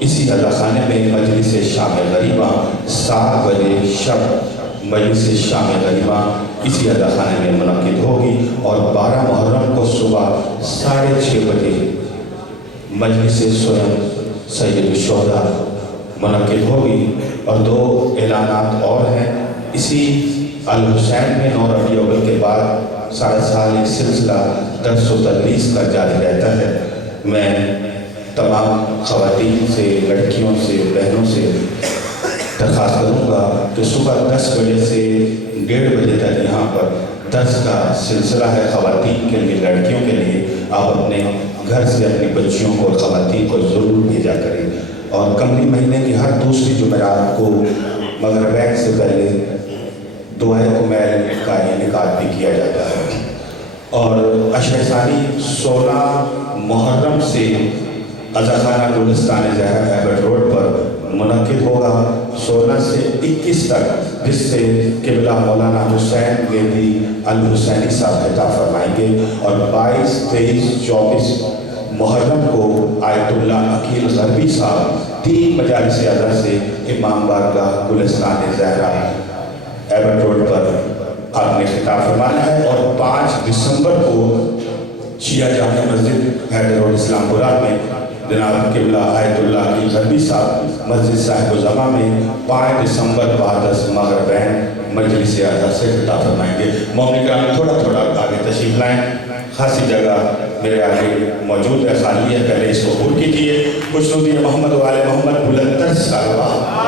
اسی عزاخانے میں مجلس شام غریبہ 7 بجے شب مجلس شام غریبہ اسی عزاخانے میں منعقد ہوگی، اور 12 محرم کو صبح 6:30 بجے مجلس سویم سید الشہداء منعقد ہوگی۔ اور 2 اعلانات اور ہیں۔ اسی الحسین میں 9 ربیع الاول کے بعد سارا سال ایک سلسلہ درس و تدریس کا جاری رہتا ہے۔ میں تمام خواتین سے، لڑکیوں سے، بہنوں سے درخواست کروں گا کہ صبح 10 بجے سے 1:30 بجے تک یہاں پر درس کا سلسلہ ہے خواتین کے لیے، لڑکیوں کے لیے۔ آپ اپنے گھر سے اپنی بچیوں کو اور خواتین کو ضرور بھیجا کریں۔ اور قمری مہینے کی ہر دوسری جمعرات کو مغربین سے پہلے دعائے کمیل کا انعقاد بھی کیا جاتا ہے۔ اور عشر ثانی 16 محرم سے عزاخانہ گلستان زہرا ایبٹ روڈ پر منعقد ہوگا 16 سے 21 تک، جس سے قبلہ مولانا حسین گیندی الحسینی صاحب خطاب فرمائیں گے۔ اور 22، 23، 24 محرم کو آیت اللہ عقیل غربی صاحب 3 مجالس اعلیٰ سے امام بارگاہ گلستان زہرا ایبٹ روڈ پر آپ نے خطاب فرمانا ہے۔ اور 5 دسمبر کو شیعہ جامع مسجد حیدر روڈ اسلام پورہ میں جناب قبلہ آیت اللہ عقیل غربی صاحب مسجد صاحب الجمع میں 5 دسمبر بعد از مغربین مجلس اعلیٰ سے خطاب فرمائیں گے۔ مومن کرام تھوڑا تھوڑا آگے تشریف لائیں، خاصی جگہ میرے آگے موجود ہے، خالی ہے، پہلے اس کو پر کیجیے۔ خوش نودی محمد و آل محمد بلندر صلوات۔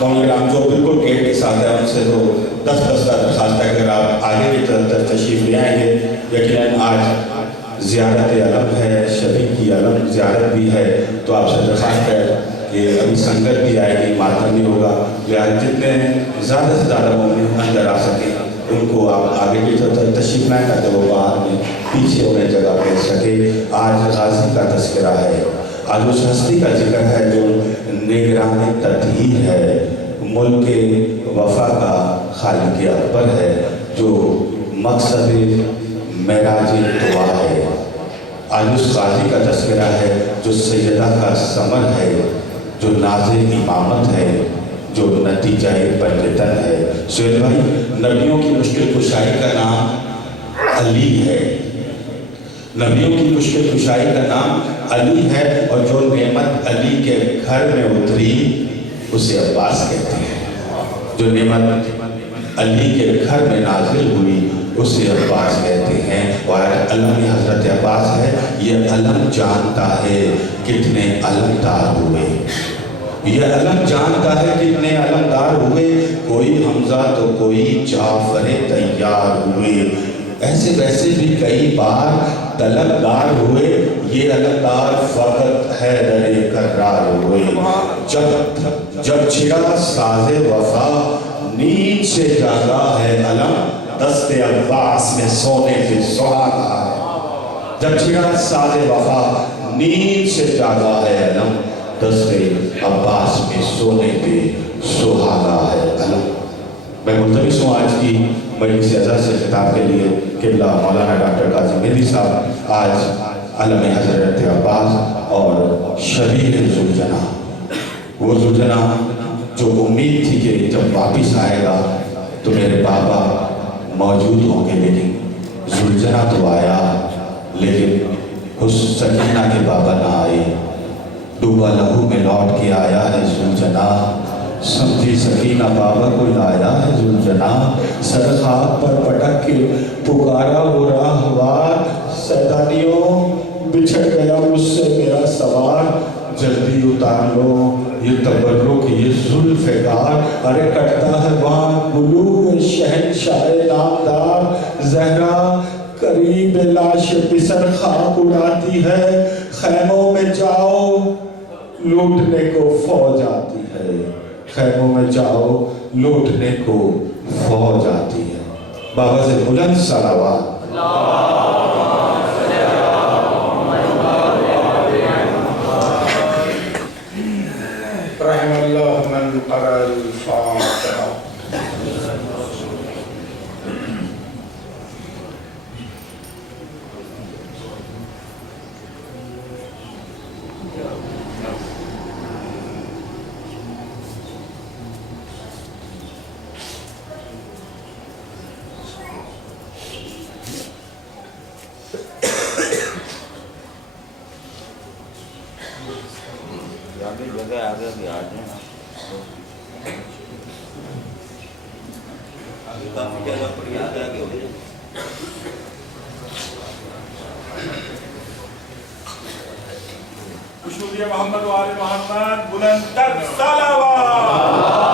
مومن کرام جو بالکل گیٹ کے ساتھ ہے ان سے تو 10 درخواست ہے، اگر آپ آگے کی طرف تشریف لے آئیں گے۔ یقیناً آج زیارت علم ہے، شبیع کی علم زیارت بھی ہے، تو آپ سے درخواست ہے کہ ابھی سنگت بھی آئے گی، ماتم بھی ہوگا، لہٰذا جتنے زیادہ سے زیادہ مومن اندر آ سکیں ان کو آپ آگے کی طرف تشریف لائیں تاکہ وہ باہر میں پیچھے انہیں جگہ مل سکے۔ آج غازی کا تذکرہ ہے، آج اس ہستی کا ذکر ہے جو نگران تطہیر ہے، ملک وفا کا خالق اکبر ہے، جو مقصد معراج دعا ہے۔ آج اس غازی کا تذکرہ ہے جو سیدہ کا ثمر ہے، جو ناز امامت ہے، جو نتیجہ بندتن ہے۔ سہیل بھائی، نبیوں کی مشکل کشائی کا نام علی ہے، نبیوں کی مشکل کشائی کا نام علی ہے، اور جو نعمت علی کے گھر میں اتری اسے عباس کہتے ہیں۔ جو نعمت علی کے گھر میں نازل ہوئی اسے عباس کہتے ہیں۔ اور علم حضرت عباس ہے، یہ علم جانتا ہے کتنے علمدار ہوئے، یہ علم جانتا ہے کتنے علمدار ہوئے، کوئی حمزہ تو کوئی جعفر تیار ہوئے، ایسے ویسے بھی کئی بار طلبگار ہوئے، یہ علمدار فقط حیدر کرار ہوئے۔ جب چھڑا ساز وفا نیند سے جاگا ہے علم، دست عباس میں سونے پہ سہاگا ہے۔ جب چھڑا ساز وفا نیند سے جاگا ہے علم، دست عباس میں سونے پہ سہاگا ہے علم۔ میں ملتمس ہوں آج کی مجلس اعزاز سے خطاب کے لیے قبلہ مولانا ڈاکٹر قاضی مہدی صاحب، آج علم حضرت عباس اور شبیہ ذوالجناح، وہ ذوالجناح جو امید تھی کہ جب واپس آئے گا تو میرے بابا موجود ہوں گے، لیکن ذوالجناح تو آیا، لیکن اس سکینہ کے بابا نہ آئے۔ ڈوبا لہو میں لوٹ کے آیا ہے ذوالجناح، سمجھی سکینہ بابا کو لایا ہے ذوالجناح، سر خاک پر پٹک کے پکارا وہ راہوار، سیدانیوں بچھڑ گیا مجھ سے میرا سوار، جلدی اتار لو یہ تبرک یہ ذوالفقار، ارے کٹتا ہے وہاں بلوغ شہنشاہ نامدار، زہرا قریب لاش بسر خاک اڑاتی ہے، خیموں میں جاؤ لوٹنے کو فوج آتی ہے، خیموں میں جاؤ لوٹنے کو فوج آتی ہے۔ بابا سے بلند صلوات۔ رحم اللہ من قرأ الفاتحہ۔ آگے بھی آ جائیں کافی جگہ پر یاد آگے ہو جائے خوشنودی محمد و آل محمد بلند تر صلوات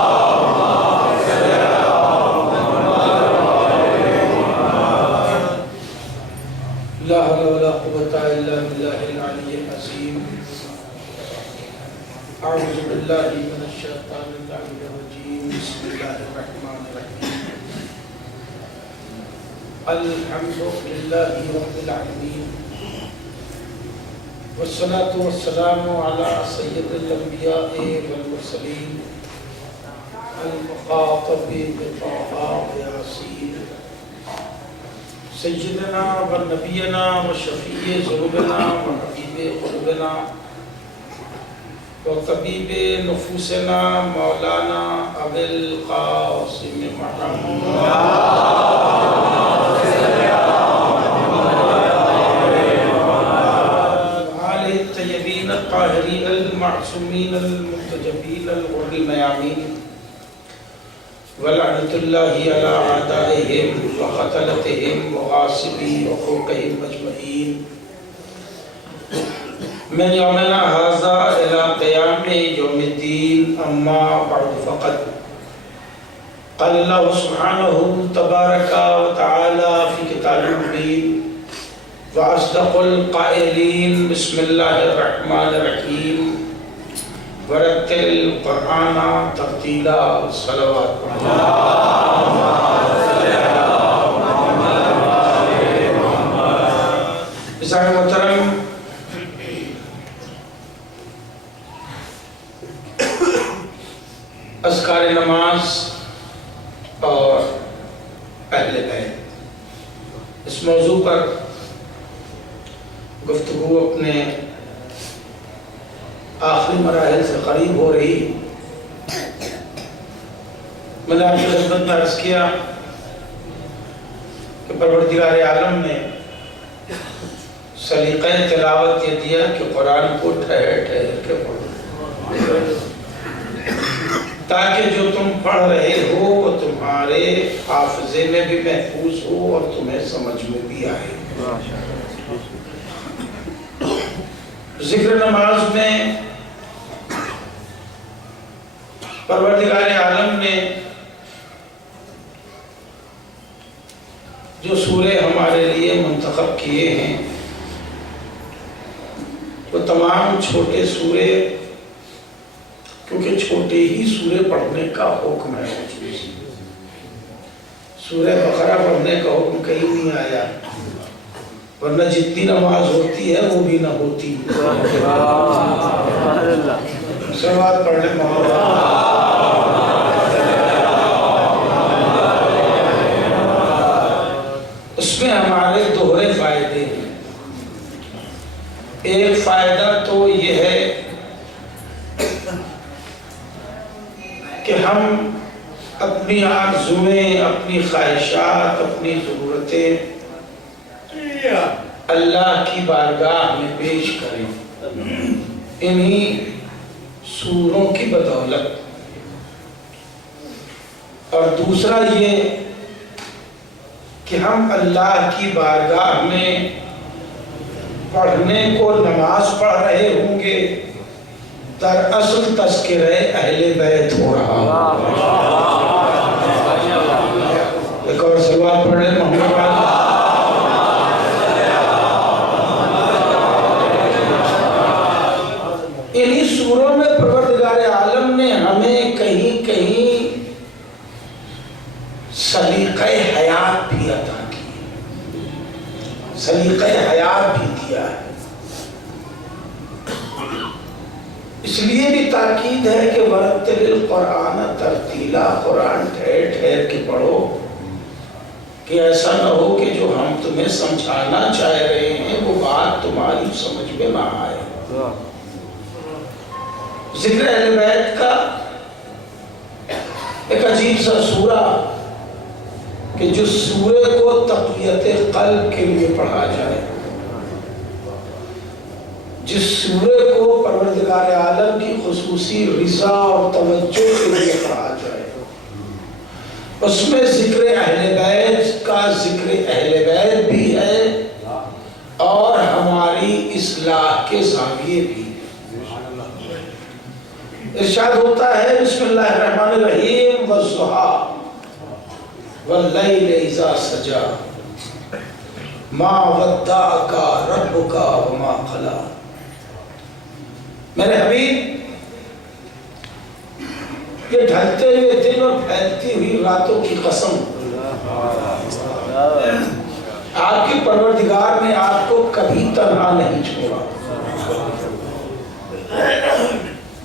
لا حول ولا قوة إلا بالله العلي العظيم أعوذ بالله من الشيطان اللعين الرجيم بسم الله الرحمن الرحيم الحمد لله رب العالمين والصلاة والسلام على سيد الأنبياء والمرسلين المخاطب بطه وياسين سيدنا ونبينا وشفيع ذنوبنا وحبيب قلوبنا وطبيب نفوسنا مولانا أبي القاسم محمد وآله الطيبين الطاهرين المعصومين المنتجبين الغر الميامين ولعنة الله على أعدائهم وقتلتهم وغاصبي وحقوقهم أجمعين من يومنا هذا إلى قيام يوم الدين أما بعد فقد قال الله سبحانه تبارك وتعالى في كتابه المبين وأصدق القائلين بسم الله الرحمن الرحيم ورتل القرآن ترتیلا صلوات عزیز محترم اذکار نماز اور اہل بیت اس موضوع پر گفتگو اپنے آخری مراحل سے قریب ہو رہی میں نے آپ کی خدمت میں عرض کیا کہ پروردگار عالم نے سلیقہ تلاوت یہ دیا کہ قرآن کو ٹھہر ٹھہر کے پڑھو تاکہ جو تم پڑھ رہے ہو وہ تمہارے حافظے میں بھی محفوظ ہو اور تمہیں سمجھ میں بھی آئے ذکر نماز میں پروردگار عالم نے جو سورے ہمارے لیے منتخب کیے ہیں وہ تمام چھوٹے سورے کیونکہ چھوٹے ہی سورے پڑھنے کا حکم ہے سورہ بقرہ پڑھنے کا حکم کہیں نہیں آیا ورنہ جتنی نماز ہوتی ہے وہ بھی نہ ہوتی صلوات پڑھ لیں اس میں ہمارے دوہرے فائدے ہیں ایک فائدہ تو یہ ہے کہ ہم اپنی آرزویں اپنی خواہشات اپنی ضرورتیں اللہ کی بارگاہ میں پیش کریں انہی سوروں کی بدولت اور دوسرا یہ کہ ہم اللہ کی بارگاہ میں پڑھنے کو نماز پڑھ رہے ہوں گے دراصل تذکرہ اہل بیت ہو رہا ایک اور صلوات پڑھ رہے محمد انہی سوروں میں پروردگار عالم نے ہمیں کہیں کہیں سلیقہ حیات بھی عطا کی سلیقہ حیات بھی دیا ہے اس لیے بھی تاکید ہے کہ ورتل القرآن ترتیلا قرآن ٹھہر ٹھہر کے پڑھو کہ ایسا نہ ہو کہ جو ہم تمہیں سمجھانا چاہ رہے ہیں وہ بات تمہاری سمجھ میں نہ آئے ذکر اہل بیت کا ایک عجیب سا سورہ کہ جو سورے کو تقویت قلب کے لیے پڑھا جائے جس سورے کو پروردگار عالم کی خصوصی رضا اور توجہ کے لیے کہا جائے، اس میں ذکر اہل بیت کا ذکر اہل بیت بھی ہے اور ہماری اصلاح کے زاویے بھی ہیں۔ ارشاد ہوتا ہے بسم اللہ الرحمن الرحیم والضحیٰ واللیل اذا سجا ما ودعک ربک وما قلی۔ میرے حبیب، یہ ڈھلتے ہوئے دن اور پھیلتی ہوئی راتوں کی قسم، آپ کی پروردگار نے آپ کو کبھی تنہا نہیں چھوڑا۔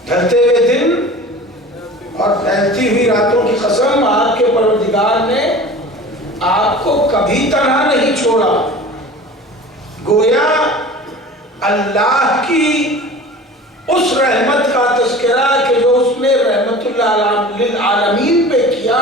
ڈھلتے ہوئے دن اور پھیلتی ہوئی راتوں کی قسم، آپ کے پروردگار نے آپ کو کبھی تنہا نہیں چھوڑا۔ گویا اللہ کی اس رحمت کا تذکرہ کہ جو اس نے رحمت اللہ للعالمین پہ کیا،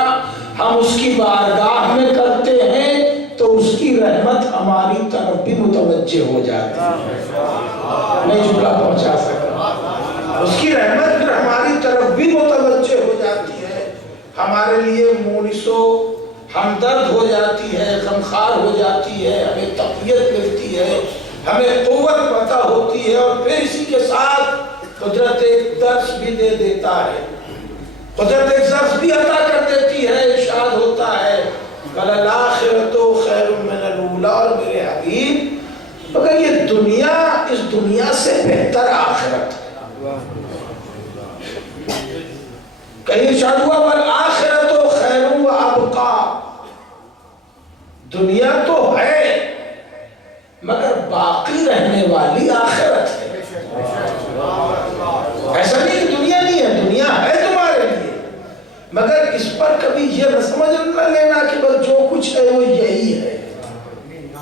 ہم اس کی بارگاہ میں کرتے ہیں تو اس کی رحمت ہماری طرف بھی متوجہ ہو جاتی ہے۔ میں جملہ پہنچا سکتا، اس کی رحمت پھر ہماری طرف بھی متوجہ ہو جاتی ہے، ہمارے لیے مونس و ہمدرد ہو جاتی ہے، غمخوار ہو جاتی ہے، ہمیں تقویت ملتی ہے، ہمیں قوت پتہ ہوتی ہے، اور پھر اسی کے ساتھ قدرت ایک درس بھی دے دیتا ہے، قدرت ایک درس بھی عطا کر دیتی ہے۔ ارشاد ہوتا ہے وَلَلْآخِرَةُ خَيْرٌ مِّنَ الْأُولَىٰ، اور میرے حبیب مگر یہ دنیا اس دنیا سے بہتر آخرت ہے۔ کہیں ارشاد ہوا وَالْآخِرَةُ خَيْرٌ وَأَبْقَىٰ، دنیا تو ہے مگر باقی رہنے والی آخرت ہے۔ ایسا نہیں کہ دنیا نہیں ہے، دنیا ہے تمہارے لیے، مگر اس پر کبھی یہ نہ سمجھ نہ لینا کہ بس جو کچھ ہے وہ یہی ہے۔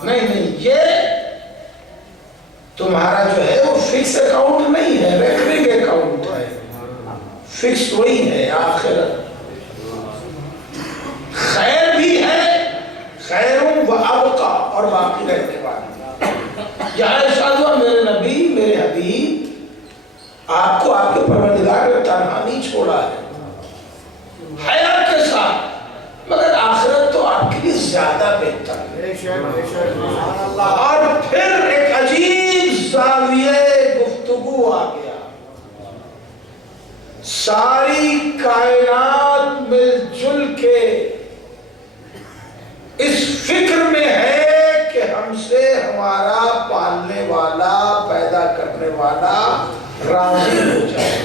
نہیں، یہ تمہارا جو ہے وہ فکس اکاؤنٹ نہیں ہے، ریکرنگ اکاؤنٹ ہے، فکس وہی ہے آخرت۔ خیر بھی ہے، خیروں و ابقا، اور باقی رہنے والی۔ یہاں ارشاد ہوا میرے نبی، میرے حبیب، آپ کو آپ کے پروردگار نے تنہا نہیں چھوڑا ہے، حیات کے ساتھ، مگر آخرت تو آپ کے لیے زیادہ بہتر ہے۔ اور پھر ایک عجیب زاویہ گفتگو آ گیا، ساری کائنات مل جل کے اس فکر میں ہے کہ ہم سے ہمارا پالنے والا، پیدا کرنے والا راضی ہو جائے۔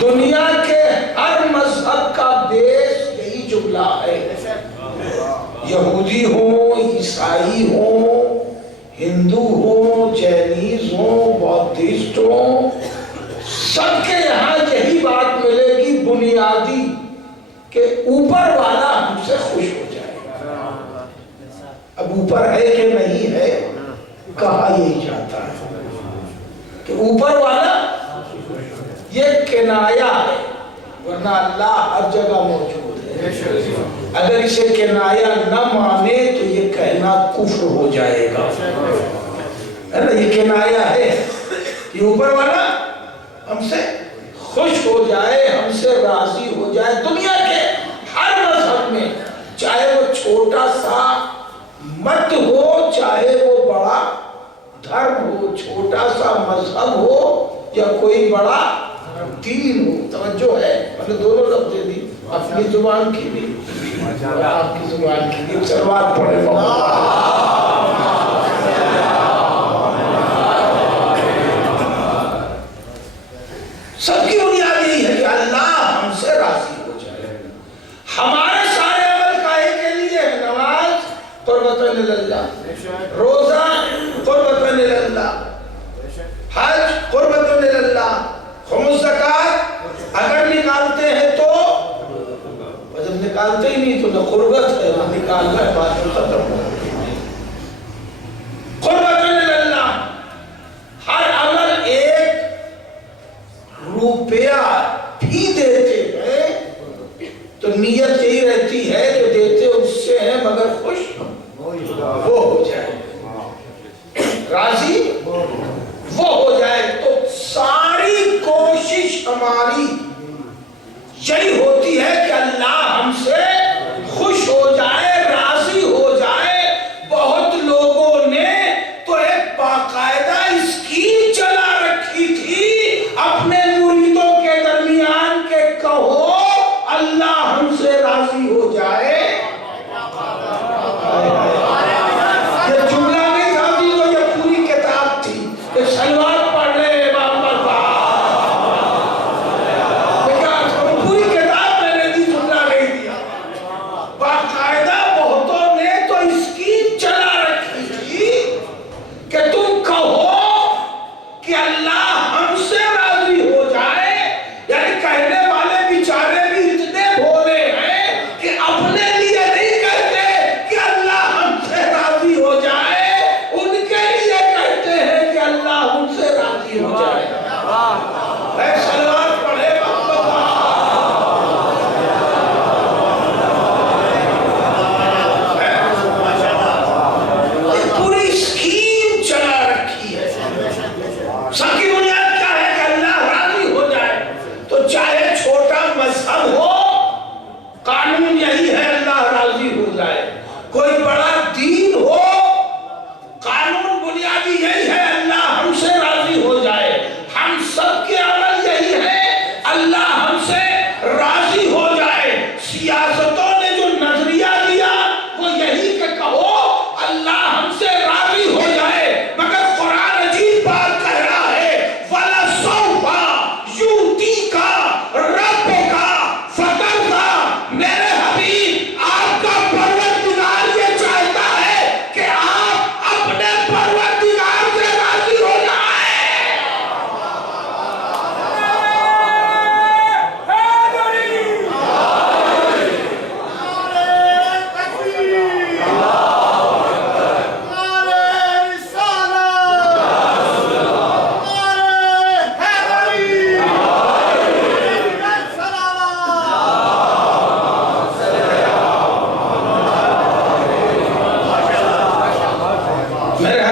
دنیا کے ہر مذہب کا بیس یہی جملہ ہے، یہودی ہوں، عیسائی ہوں، ہندو ہوں، جینیز ہوں، بودھسٹ ہوں، سب کے یہاں یہی بات ملے گی بنیادی، کہ اوپر والا ہم سے خوش ہو جائے۔ اب اوپر ہے کہ نہیں ہے، کہا یہی جاتا ہے کہ اوپر والا، یہ کنایا ہے، ورنہ اللہ ہر جگہ موجود ہے۔ اگر اسے کنایا نہ مانے تو یہ کہنا کفر ہو جائے گا، ہے نا؟ یہ کنایا ہے کہ اوپر والا ہم سے خوش ہو جائے، ہم سے راضی ہو جائے۔ دنیا کے ہر مذہب میں، چاہے وہ چھوٹا سا مت ہو، چاہے وہ بڑا دھرم ہو، چھوٹا سا مذہب ہو یا کوئی بڑا دین ہو، توجہ ہے، میں نے دونوں لفظ دے دی، اپنی زبان کی بھی اور آپ کی زبان کی بھی۔ سلوات پڑھے سب کی بنیاد یہی ہے کہ اللہ ہم سے راضی ہو جائے۔ ہمارے سارے عمل کاہے کے لیے ہے؟ نماز قربتاً للہ، روزہ قربتاً للہ، حج قربتاً للہ، خمس زکوٰۃ اگر نکالتے ہیں تو، جب نکالتے ہی نہیں تو نہ قربت ہے نہ نکالنا ہے، بات ختم ہو۔ قربتاً للہ، ہر عمل ایک روپیہ بھی دیتے ہیں تو نیت یہی رہتی ہے کہ دیتے اس سے ہیں مگر خوش وہ ہو جائے، راضی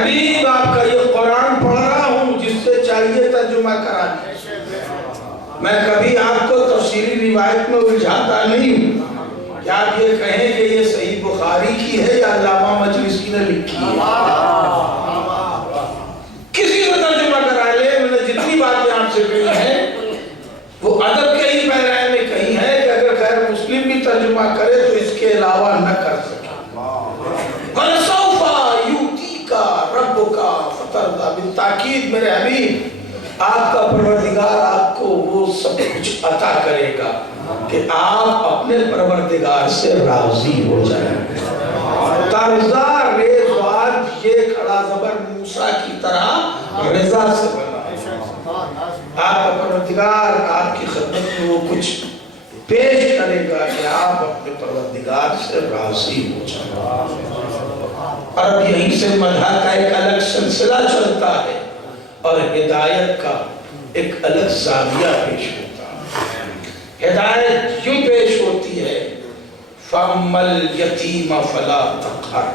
حبیب آپ کا یہ قرآن پڑھ رہا ہوں جس سے چاہیے ترجمہ کرا دیں. میں کبھی آپ کو تفسیری روایت میں الجھاتا نہیں ہوں کہ آپ یہ کہیں کہ یہ صحیح بخاری کی ہے یا علامہ مجلسی نے لکھی ہے. کسی سے ترجمہ کرا لے. میں نے جتنی باتیں آپ سے کہی ہیں وہ ادب کے ہی پیرائے میں کہی ہے کہ اگر غیر مسلم بھی ترجمہ کرے تو اس کے علاوہ نہ کر سکے. وَلَسَوْفَ يُؤْتِيكَ رَبُّكَ فَتَرْضَىٰ. بالتاکید میرے حبیب آپ کا پروردگار آپ کو وہ سب کچھ عطا کرے گا کہ آپ اپنے پروردگار سے راضی ہو جائیں. ترضا ریزواد یہ کھڑا زبر موسیٰ کی طرح رضا سے بنا. آپ کا پروردگار آپ کی خدمت میں وہ کچھ پیش کرے گا کہ آپ اپنے پروردگار سے راضی ہو جائیں. اور اب یہیں سے مدح کا ایک الگ سلسلہ چلتا ہے اور ہدایت کا ایک الگ زاویہ پیش ہوتا ہے. ہدایت یوں پیش ہوتی ہے فَأَمَّا الْيَتِيمَ فَلَا تَقْهَرْ.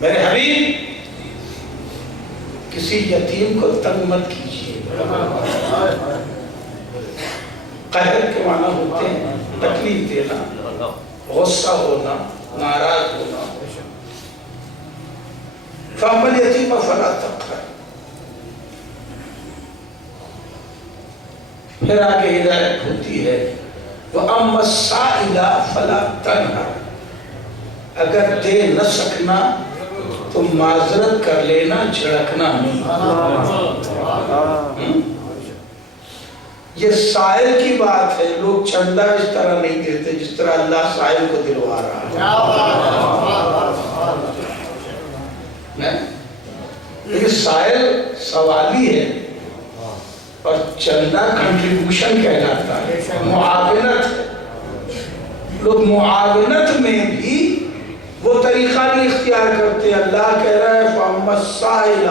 میرے حبیب کسی یتیم کو تنگ مت کیجیے. قہر کے معنی ہوتے ہیں تکلیف دینا, غصہ ہونا, ناراض ہونا. فَأَمَّا الْيَتِيمَ فَلَا تَقْهَرْ. پھر آگے ہدایت ہوتی ہے وَأَمَّا السَّائِلَ فَلَا تَنْهَرْ. اگر دے نہ سکنا تو معذرت کر لینا, جھڑکنا نہیں. یہ سائل کی بات ہے. لوگ چندہ اس طرح نہیں دیتے جس طرح اللہ سائل کو دلوا رہا ہے. لیکن سائل سوالی ہے اور چندہ کنٹریبیوشن کہلاتا ہے, معاونت ہے. لوگ معاونت میں بھی وہ طریقہ نہیں اختیار کرتے. اللہ کہہ رہا ہے فَأَمَّا السَّائِلَ.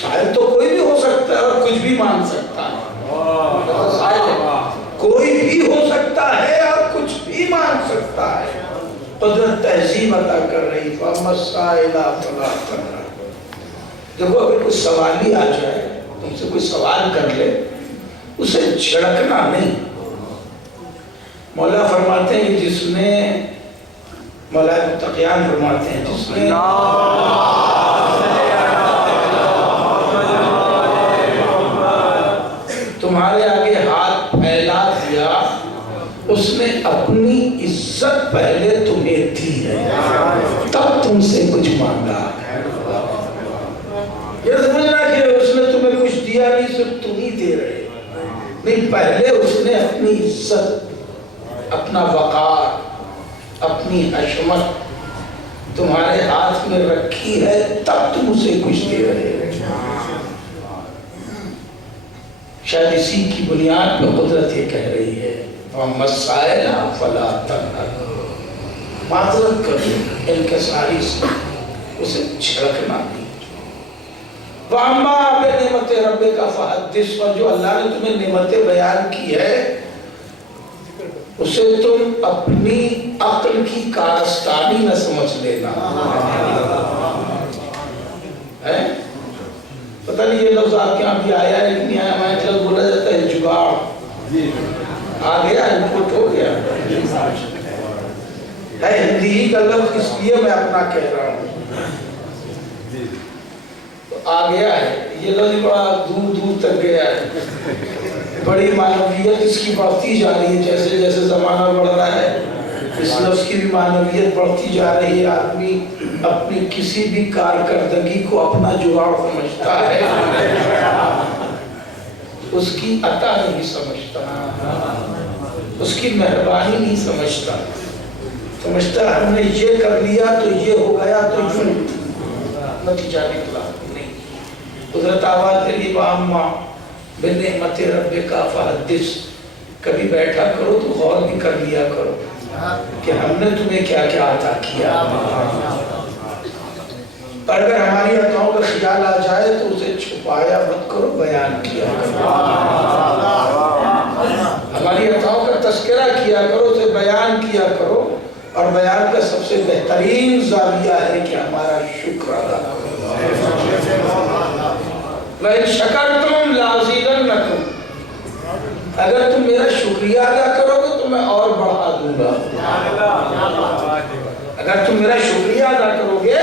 سائل تو کوئی بھی ہو سکتا ہے اور کچھ بھی مانگ سکتا ہے. کوئی بھی ہو سکتا ہے اور کچھ بھی مانگ سکتا ہے. قدرت تہذیب عطا کر رہی فَأَمَّا السَّائِلَ فَلَا تَنْهَرْ. دیکھو اگر کوئی سوالی آ جائے, تم سے کوئی سوال کر لے, اسے جھڑکنا نہیں. مولا فرماتے ہیں جس نے, مولا متقیان فرماتے ہیں جس نے تمہارے آگے ہاتھ پھیلا دیا, اس نے اپنی عزت پہلے تمہیں دی ہے, تب تم سے کچھ مانگا. یہ سمجھنا کہ اس نے تمہیں کچھ دیا نہیں, صرف تم ہی دے رہے نہیں. پہلے اس نے اپنی عزت, اپنا وقار, اپنی حشمت تمہارے ہاتھ میں رکھی ہے, تب تم اسے کچھ دے رہے ہو. شاید اسی کی بنیاد پہ قدرت یہ کہہ رہی ہے وَأَمَّا السَّائِلَ فَلَا تَنْهَرْ. معذرت کرو, انکساری سے, اسے جھڑکنا نہیں. وَأَمَّا بِنِعْمَتِ رَبِّكَ فَحَدِّثْ. اور جو اللہ نے تمہیں نعمتیں بیان کی ہے اسے تم اپنی عقل کی کارستانی نہ سمجھ لینا. پتہ نہیں یہ لفظ آپ کے یہاں بھی آیا ہے نہیں آیا. ہمارے لفظ بولا جاتا ہے جگاڑ. آ گیا, انپوٹ ہو گیا ہے. ہندی ہی کا لفظ اس لیے میں اپنا کہہ رہا ہوں. آ گیا ہے یہ لفظ, بڑا دور دور تک گیا ہے. بڑی معنویت اس کی بڑھتی جا رہی ہے. جیسے جیسے زمانہ بڑھ رہا ہے اس لفظ کی بھی معنویت بڑھتی جا رہی ہے. آدمی اپنی کسی بھی کارکردگی کو اپنا جگاڑ سمجھتا ہے, اس کی عطا نہیں سمجھتا, اس کی مہربانی نہیں سمجھتا. سمجھتا ہم نے یہ کر لیا تو یہ ہو گیا تو یوں نتیجہ نکلا. نہیں, قدرت آواز دے دی وَأَمَّا بِنِعْمَتِ رَبِّكَ فَحَدِّثْ. کبھی بیٹھا کرو تو غور بھی کر لیا کرو کہ ہم نے تمہیں کیا کیا عطا کیا. اور اگر ہماری عطاؤں کا خیال آ جائے تو اسے چھپایا مت کرو, بیان کیا کرو. ہماری عطاؤں کا تذکرہ کیا کرو, اسے بیان کیا کرو. اور بیان کا سب سے بہترین زاویہ ہے کہ ہمارا شکر ادا کرو۔ وَإِن شَكَرْتُمْ لَأَزِيدَنَّكُمْ، اگر تم میرا شکریہ ادا کرو گے تو میں اور بڑھا دوں گا۔ اگر تم میرا شکریہ ادا کرو گے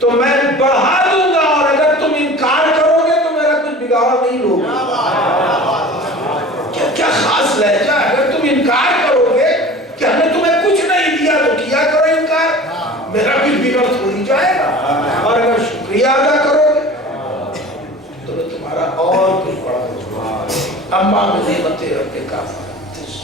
تو میں بڑھا دوں گا، اور اگر تم انکار کرو گے تو میرا کچھ بگاڑ نہیں لوگا۔ کیا خاص لہجہ، اگر تم انکار کرو گے کہ ہم نے تمہیں کچھ نہیں دیا تو کیا کرو انکار، میرا کچھ بگڑ تھوڑی جائے گا، اور اگر شکریہ ادا کرو گے تو میں تمہارا اور کچھ بڑھا دوں گا۔ اما بنعمت ربک فحدث،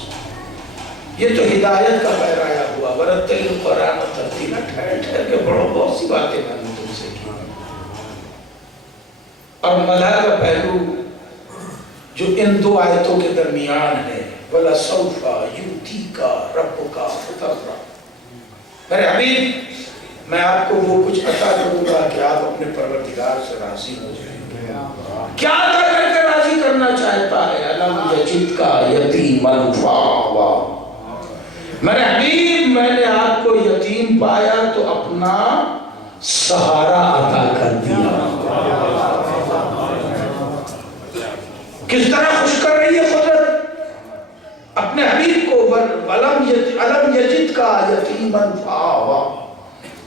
یہ تو ہدایت کا پیرایا ہوا۔ ورتل القرآن ترتیلا، ٹھہر ٹھہر کے پڑھو، بہت سی باتیں میں نے تم سے کی۔ اور مدح کا پہلو جو ان دو آیتوں کے درمیان ہے، وَلَسَوْفَ يُؤْتِيكَ رَبُّكَ فَتَرْضَىٰ، میرے حبیب میں آپ کو وہ کچھ عطا کروں گا کہ آپ اپنے پروردگار سے راضی ہو جائیں گے۔ کیا عطا کر کے راضی کرنا چاہتا ہے؟ أَلَمْ يَجِدْكَ يَتِيمًا فَآوَىٰ، میرے حبیب میں نے آپ کو یتیم پایا تو اپنا سہارا عطا کر دیا۔ کس طرح خوش کر رہی ہے قدرت اپنے حبیب کو، أَلَمْ يَجِدْكَ يَتِيمًا فَآوَىٰ،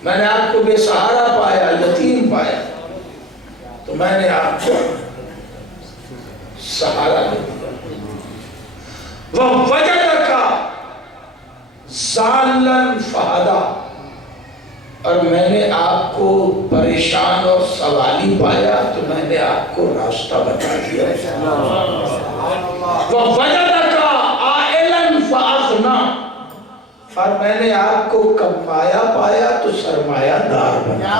میں نے آپ کو بے سہارا پایا، یتیم پایا تو میں نے آپ کو سہارا دے دیا۔ وَوَجَدَكَ ضَالًّا فَهَدَىٰ، اور میں نے آپ کو پریشان اور سوالی پایا تو میں نے آپ کو راستہ بتا دیا۔ وَوَجَدَكَ عَائِلًا فَأَغْنَىٰ، اور میں نے آپ کو کمایا پایا تو سرمایہ دار بنا۔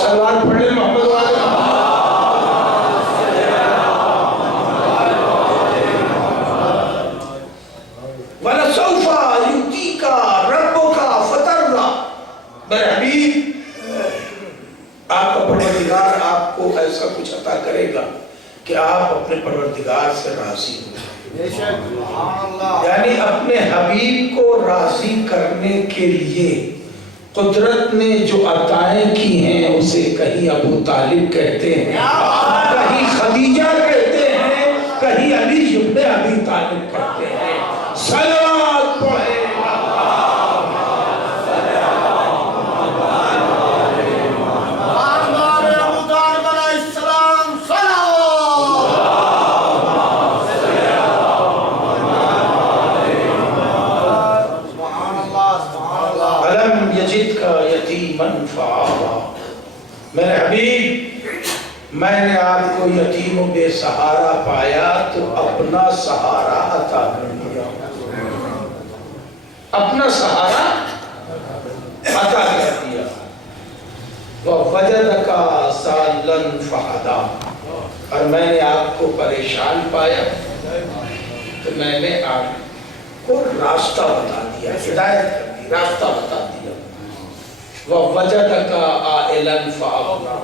سلوات پڑھ لیں محمد والے۔ وَلَسَوْفَ يُؤْتِيكَ رَبُّكَ فَتَرْضَىٰ، میرے حبیب آپ کا پروردگار آپ کو ایسا کچھ عطا کرے گا کہ آپ اپنے پروردگار سے راضی ہو جائیں۔ یعنی اپنے حبیب کو راضی کرنے کے لیے قدرت نے جو عطائیں کی ہیں اسے کہیں ابو طالب کہتے ہیں، کہیں خدیجہ کہتے ہیں، کہیں علی ابن ابی طالب کہتے ہیں۔ صلوات پڑھیں۔ میرے حبیب میں نے آپ کو یتیم و بے سہارا پایا تو اپنا سہارا عطا کر دیا، اپنا سہارا عطا کر دیا۔ وَوَجَدَكَ ضَالًّا فَهَدَىٰ، اور میں نے آپ کو پریشان پایا تو میں نے آپ کو راستہ بتا دیا، ہدایت کر دی، راستہ بتا دیا۔ وَوَجَدَكَ عَائِلًا فَأَغْنَىٰ،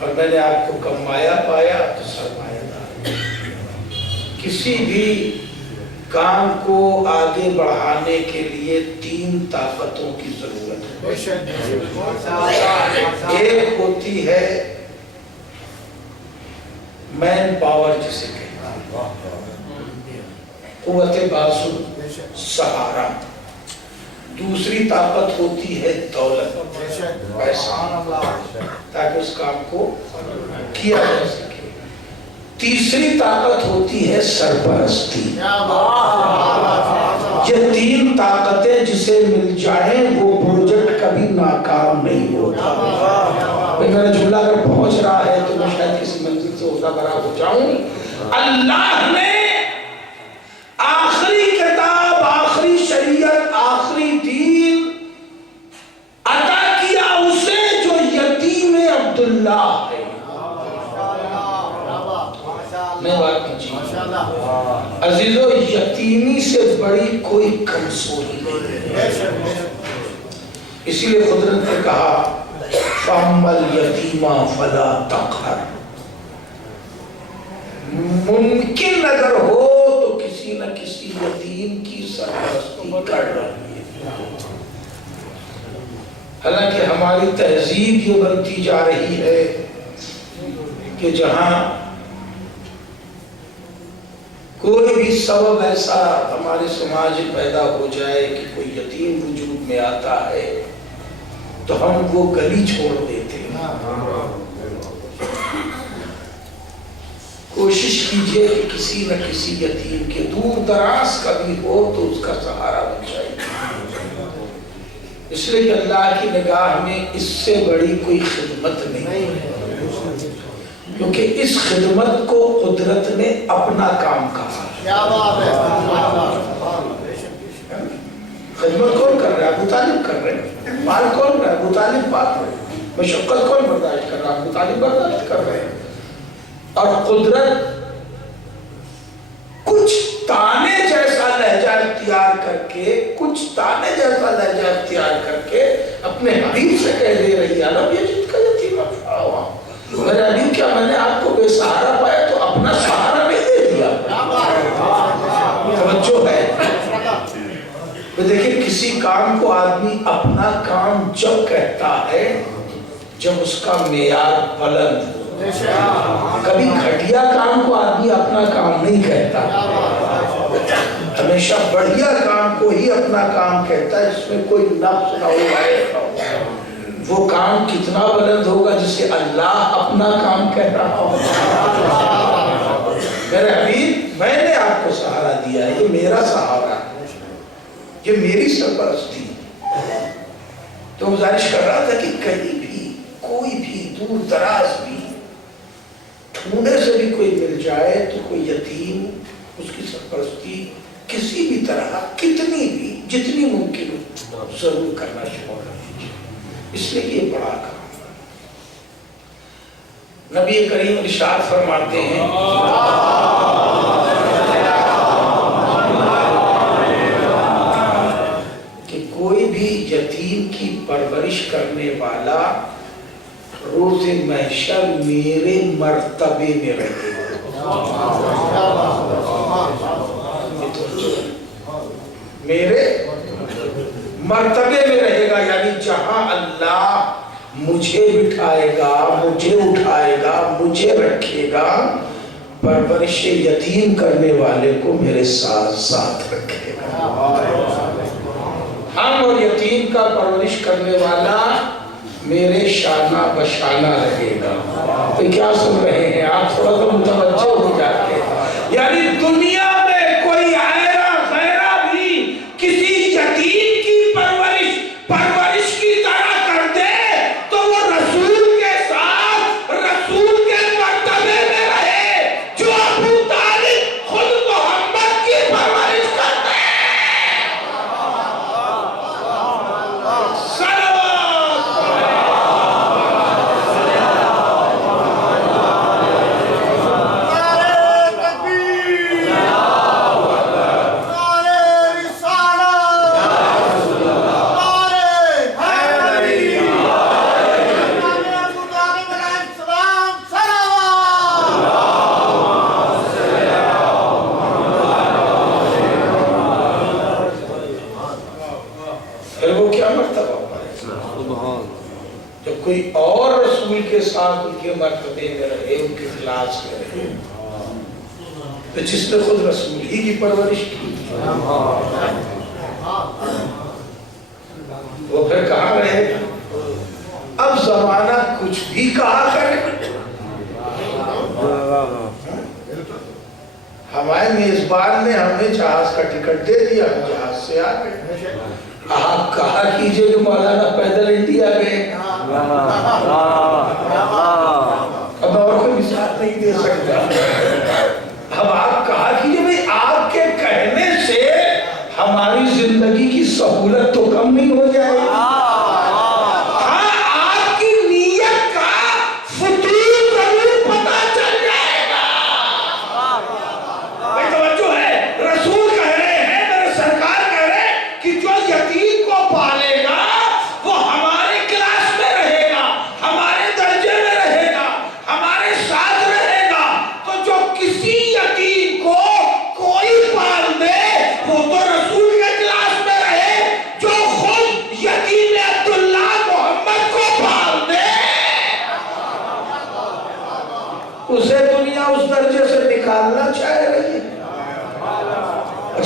اور میں نے آپ کو کمایا پایا تو سرمایہ دار۔ کسی بھی کام کو آگے بڑھانے کے لیے تین طاقتوں کی ضرورت ہے۔ ایک ہوتی ہے مین پاور جسے کہتے ہیں، قوت بازو، سہارا۔ دوسری طاقت ہوتی ہے دولت، پیسہ، تاکہ اس کام کو کیا جا سکے۔ تیسری طاقت ہوتی ہے سرپرستی۔ یہ تین طاقتیں جسے مل جائیں وہ پروجیکٹ کبھی ناکام نہیں ہوتا۔ میرا جملہ اگر پہنچ رہا ہے تو میں شاید کسی منزل سے عہدہ برابر ہو جاؤں۔ اللہ نے آخری کتاب، آخری شریعت، آخری دین عطا کیا اسے جو یتیم عبداللہ ہے۔ میں بات کیجیے عزیزو، یتیمی سے بڑی کوئی کمزوری نہیں ہے۔ اسی لیے قدرت نے کہا فَأَمَّا الْيَتِيمَ فَلَا تَقْهَرْ، ممکن اگر ہو تو کسی نہ کسی یتیم یتیم کی سرپرستی کر رہی ہے۔ حالانکہ ہماری تہذیب یہ بنتی جا رہی ہے کہ جہاں کوئی بھی سبب ایسا ہمارے سماج میں پیدا ہو جائے کہ کوئی یتیم وجود میں آتا ہے تو ہم وہ گلی چھوڑ دیتے ہیں۔ کوشش کیجئے کہ کسی نہ کسی یتیم کے دور دراز کا بھی ہو تو اس کا سہارا بن جائے، اس لیے کہ اللہ کی نگاہ میں اس سے بڑی کوئی خدمت نہیں ہے، کیونکہ اس خدمت کو قدرت نے اپنا کام کہا ہے۔ خدمت کون کر رہا ہے؟ ابو طالب کر رہے ہیں۔ مال کون رہا ہے؟ ابو طالب پاک رہے ہیں۔ مشقت کون برداشت کر رہا ہے؟ ابو طالب برداشت کر رہے ہیں۔ اور قدرت کچھ تانے جیسا لہجہ اختیار کر کے، کچھ تانے جیسا لہجہ اختیار کر کے اپنے حبیب سے کہہ دے رہی ہے، علم یہ جت کا یتیم افرا ہوا، میرے حبیب کیا میں نے آپ کو بے سہارا پایا تو اپنا سہارا نہیں دے دیا؟ توجہ ہے۔ دیکھیں کسی کام کو آدمی اپنا کام جب کہتا ہے جب اس کا معیار بلند ہو، کبھی گھٹیا کام کو آدمی اپنا کام نہیں کہتا، ہمیشہ بڑھیا کام کو ہی اپنا کام کہتا ہے، اس میں کوئی نقص نہ ہو۔ وہ کام کتنا بلند ہوگا جسے اللہ اپنا کام کہہ رہا ہو۔ میرے حبیب میں نے آپ کو سہارا دیا ہے، یہ میرا سہارا ہے، یہ میری سرپرستی۔ تو گزارش کر رہا تھا کہ کہیں بھی کوئی بھی دور دراز بھی ڈھونڈے سے بھی کوئی مل جائے تو کوئی یتیم اس کی سرپرستی کسی بھی طرح کتنی بھی جتنی ممکن ہو ضرور کرنا شروع کر دیجیے، اس لیے یہ بڑا کام ہے۔ نبی کریم ارشاد فرماتے ہیں کہ کوئی بھی یتیم کی پرورش کرنے والا روز محشر میرے مرتبے میں رہے گا، میرے مرتبے میں رہے گا، یعنی جہاں اللہ مجھے بٹھائے گا، مجھے اٹھائے گا، مجھے رکھے گا، پرورش یتیم کرنے والے کو میرے ساتھ ساتھ رکھے گا۔ ہم اور یتیم کا پرورش کرنے والا میرے شانہ بشانہ رہے گا۔ تو کیا سن رہے ہیں آپ؟ تھوڑا تو متوجہ ہو جاتے ہیں، یعنی دنیا میں کوئی آئرہ غیرہ بھی کسی یتیم کی پرورش کی طرح کر دے تو وہ رسول کے ساتھ رسول کے مرتبے میں رہے، جو ابو طالب خود محمد کی پرورش کرتے ہیں۔ کوئی اور رسول کے ساتھ ان کے مرتبے میں رہے، ان کے کلاس میں رہے، تو جس نے خود رسول ہی کی پرورش کی وہ پھر کہاں رہے گا؟ اب زمانہ کچھ بھی کہا کرے، ہمارے میزبان نے ہمیں جہاز کا ٹکٹ دے دیا، ہم جہاز سے آ گئے۔ آپ کہا کیجئے کہ مولانا پیدل انڈیا گئے، اب اور کوئی مثال نہیں دے سکتا۔ اب آپ کہا کیجئے بھئی آپ کے کہنے سے ہماری زندگی کی سہولت تو کم نہیں ہو جائے گی۔ ہاں آپ کی نیت کا فطور ضرور پتہ چل جائے گا۔ بھئی توجہ ہے، رسول کہہ رہے ہیں، میرے سرکار کہہ رہے ہیں کہ جو یتیم کو پالے گا وہ ہمارے کلاس میں رہے گا، ہمارے درجے میں رہے گا، ہمارے ساتھ رہے گا۔ تو جو کسی یتیم کو کوئی پال دے وہ تو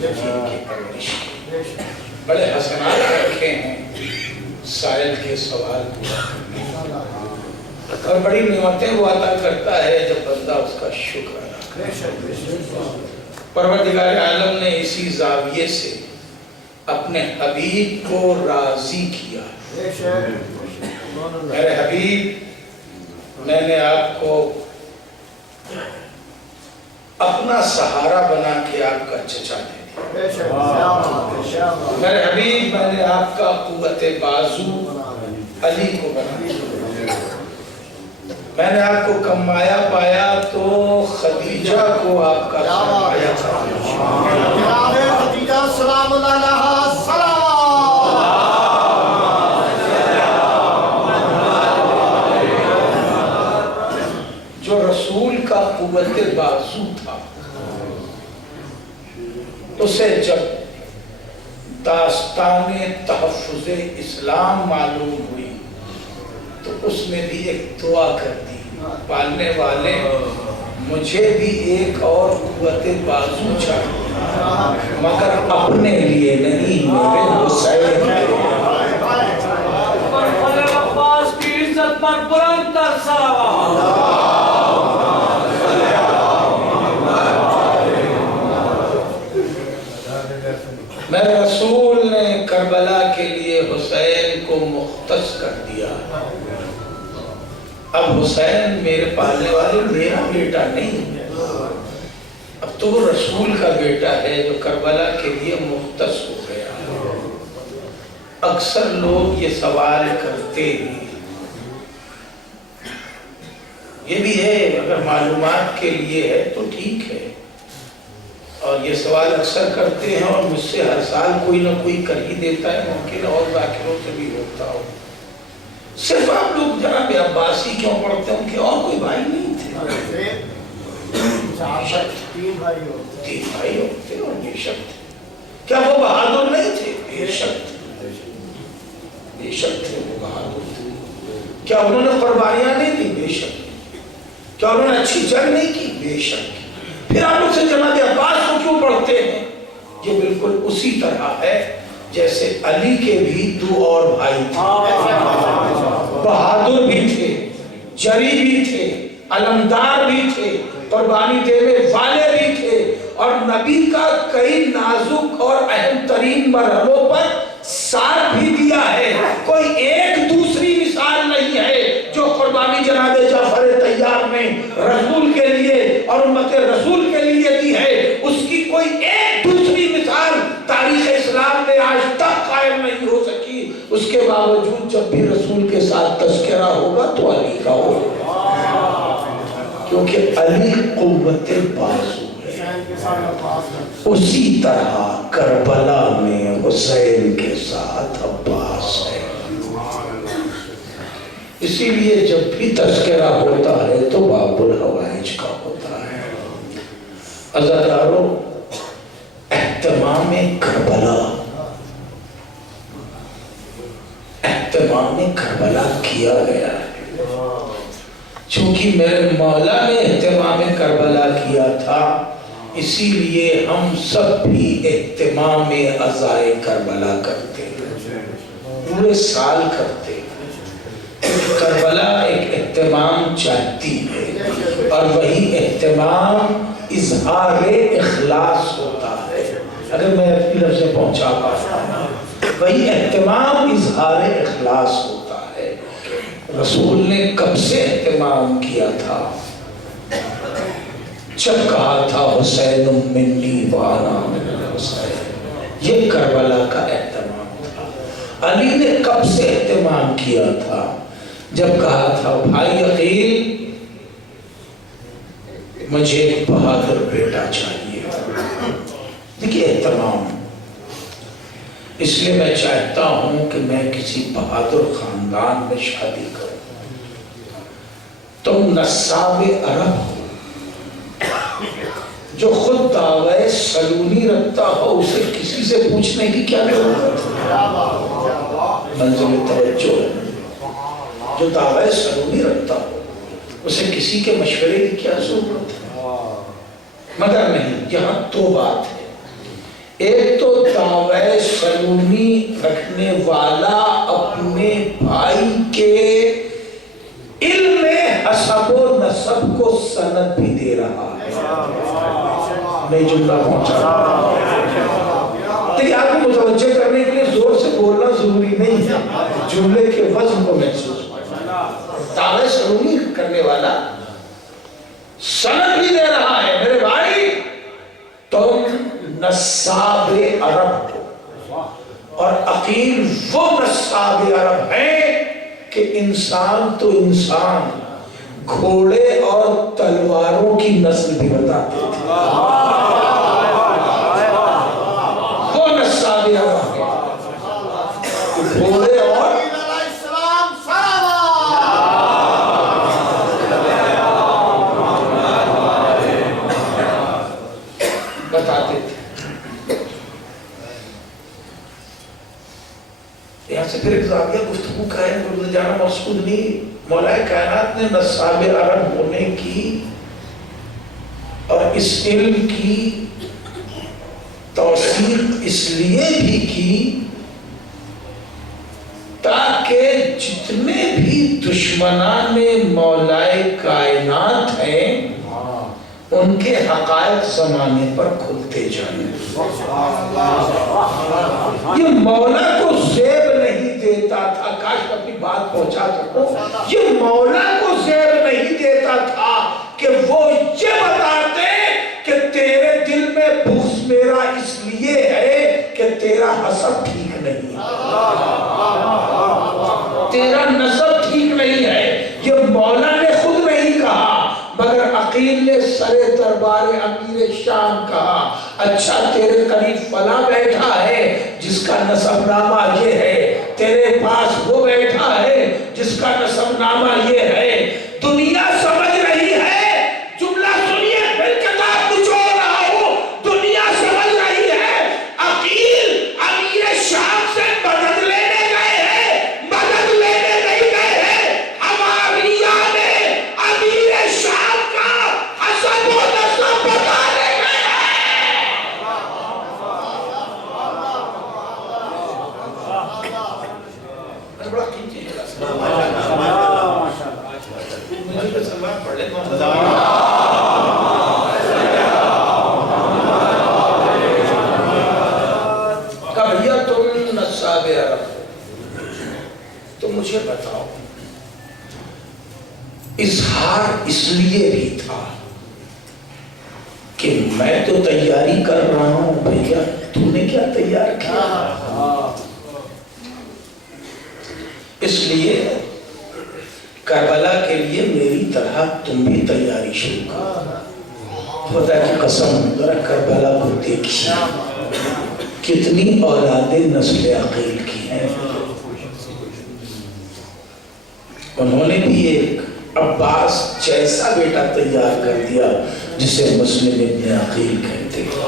کی پرورش کی، بڑے حسنات رکھے ہیں سائل کے سوال پورا کرنے، اور بڑی نعمتیں وہ عطا کرتا ہے جب بندہ اس کا شکر ادا کرے۔ پروردگار عالم نے اسی زاویے سے اپنے حبیب کو راضی کیا۔ میرے حبیب، میں نے آپ کو اپنا سہارا بنا کے آپ کا چچا دے دیا۔ میرے حبیب، میں نے آپ کا قوت بازو علی کو بنا دیا۔ میں نے آپ کو کمایا پایا تو خدیجہ کو آپ کا سرمایہ قرار خدیجہ سلام علیہا سلام۔ جو رسول کا قوت بازو تھا، اسے جب داستان تحفظ اسلام معلوم ہوئی تو اس نے بھی ایک دعا کر دی، پالنے والے مجھے بھی ایک اور قوت بازو چاہیے، مگر اپنے لیے نہیں، میرے حسین کے لیے۔ عباس کی عزت پر بلند تر صلوات۔ میرے رسول نے کربلا کے لیے حسین کو مختص کر دیا۔ اب حسین میرے پالنے والے میرا بیٹا نہیں ہے، اب تو وہ رسول کا بیٹا ہے جو کربلا کے لیے مختص ہو گیا۔ اکثر لوگ یہ سوال کرتے ہیں، یہ بھی ہے اگر معلومات کے لیے ہے تو ٹھیک ہے، اور یہ سوال اکثر کرتے ہیں اور مجھ سے ہر سال کوئی نہ کوئی کر ہی دیتا ہے، ممکن اور ذاکروں سے بھی ہوتا ہو، صرف آپ لوگ جناب عباسی کیوں پڑھتے ہیں؟ ان کے اور کوئی بھائی نہیں تھے؟ تین بھائی ہوتے اور بے شک تھے۔ کیا وہ بہادر نہیں تھے؟ بے شک تھے، بے شک تھے، وہ بہادر تھے۔ کیا انہوں نے قربانیاں نہیں دی؟ بے شک۔ کیا انہوں نے اچھی جنگ نہیں کی؟ بے شک۔ پھر آپ لوگ سے جناب عباس کو کیوں پڑھتے ہیں؟ یہ بالکل اسی طرح ہے جیسے علی کے بھی دو اور بھائی تھے، بہادر بھی تھے، جری بھی تھے، علمدار بھی تھے، قربانی دینے والے بھی تھے، اور نبی کا کئی نازک اور اہم ترین مرحلوں پر ساتھ بھی دیا ہے۔ کوئی ایک دوسری مثال نہیں ہے جو قربانی جناب جعفر طیار نے رسول کے لیے اور امت رسول کے لیے دی ہے، اس کی کوئی ایک دوسری مثال تاریخ اسلام میں آج تک قائم نہیں ہو سکی۔ اس کے باوجود جب بھی رسول کے ساتھ تذکرہ ہوگا تو علی کا ہوگا، کیونکہ علی قوت بازو ہے۔ اسی طرح کربلا میں حسین کے ساتھ عباس ہے۔ اسی لیے جب بھی تذکرہ ہوتا ہے تو باب الحوائج کا ہوتا ہے۔ عزادارو، اہتمام کربلا کیا گیا ہے، چونکہ میرے مولا نے اہتمام کربلا کیا تھا، اسی لیے ہم سب بھی اہتمام عزائے کربلا کرتے ہیں، پورے سال کرتے ہیں۔ کربلا ایک اہتمام چاہتی ہے، اور وہی اہتمام اظہار اخلاص ہوتا ہے۔ اگر میں اپنی لفظ سے پہنچا پاتا، وہی اہتمام اظہار اخلاص ہوتا ہے۔ رسول نے کب سے اہتمام کیا تھا؟ جب کہا تھا حسین منی وانا من الحسین، یہ کربلا کا اہتمام تھا۔ علی نے کب سے اہتمام کیا تھا؟ جب کہا تھا بھائی عقیل مجھے ایک بہادر بیٹا چاہیے۔ دیکھیے اہتمام، اس لیے میں چاہتا ہوں کہ میں کسی بہادر خاندان میں شادی کروں۔ تم نصاب عرب ہو، جو خود دعوی سلونی رکھتا ہو اسے کسی سے پوچھنے کی کیا ضرورت ہے؟ منظر توجہ ہے، جو دعوی سلونی رکھتا ہو اسے کسی کے مشورے کی کیا ضرورت ہے؟ مگر نہیں، یہاں دو بات ہے۔ ایک تو دعوی سلومی رکھنے والا اپنے بھائی کے علم حسب و نسب کو سند بھی دے رہا ہے. میں جملہ پہنچا رہا دیکھیں، آپ کو متوجہ کرنے کے لیے زور سے بولنا ضروری نہیں ہے، جملے کے وزن کو محسوس دعوی سلومی کرنے والا سند بھی دے رہا ہے. میرے بھائی تم نصاب عرب ہو، اور عقیل وہ نصاب عرب ہیں کہ انسان تو انسان گھوڑے اور تلواروں کی نسل بھی بتاتے تھے. وہ نصاب عرب ہیں گھوڑے اور بتاتے تھے. یہاں سے پھر ایک زاویہ گفتگو کا ہے، گردہ جانا مقصود نہیں. مولا کائنات نے نصاب عرب ہونے کی اور اس علم کی توثیق اس لیے بھی کی تاکہ جتنے بھی دشمنان مولا کائنات ہیں ان کے حقائق زمانے پر کھلتے جائیں. یہ مولا کو زیب نہیں دیتا تھا، کاش اپنی بات پہنچا سکو، یہ مولا کو زیب نہیں دیتا تھا کہ وہ یہ بتاتے کہ تیرے دل میں بغض میرا اس لیے ہے کہ تیرا حسب ٹھیک نہیں ہے، تیرا نسب ٹھیک نہیں ہے. یہ مولا نے خود نہیں کہا، مگر عقیل نے سرے دربار امیر شام کہا اچھا تیرے قریب فلاں بیٹھا ہے جس کا نسب نامہ یہ ہے، تیرے پاس وہ بیٹھا ہے جس کا نسب نامہ یہ ہے. دنیا سمجھ رہی ہے، جملہ سنیے پھر کتاب نچوڑ رہا ہوں، دنیا سمجھ رہی ہے عقیل امیر شام سے مدد لینے گئے ہیں، مدد لینے نہیں گئے ہیں. ہماریا نے امیر شام کا حسب و نسب بتانے گئے ہیں. بڑا قیمتی ہے مجھے تو سلمان پڑھ لے کہ بھیا تم نصاب عرب تو مجھے بتاؤ اظہار اس لیے بھی تھا کہ میں تو تیاری کر رہا ہوں، بھیا تو نے کیا تیار کیا؟ اس لیے کربلا کے لیے میری طرح تم بھی تیاری شروع کرو. خدا کی قسم ذرا کربلا کو دیکھیے کتنی اولادیں نسل عقیل کی ہیں. انہوں نے بھی ایک عباس جیسا بیٹا تیار کر دیا جسے مسلم ابن عقیل کہتے ہیں.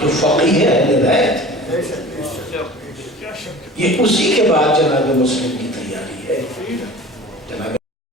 جو فقیہ ہے اہل بیت، یہ اسی کے بعد جناب مسلم کی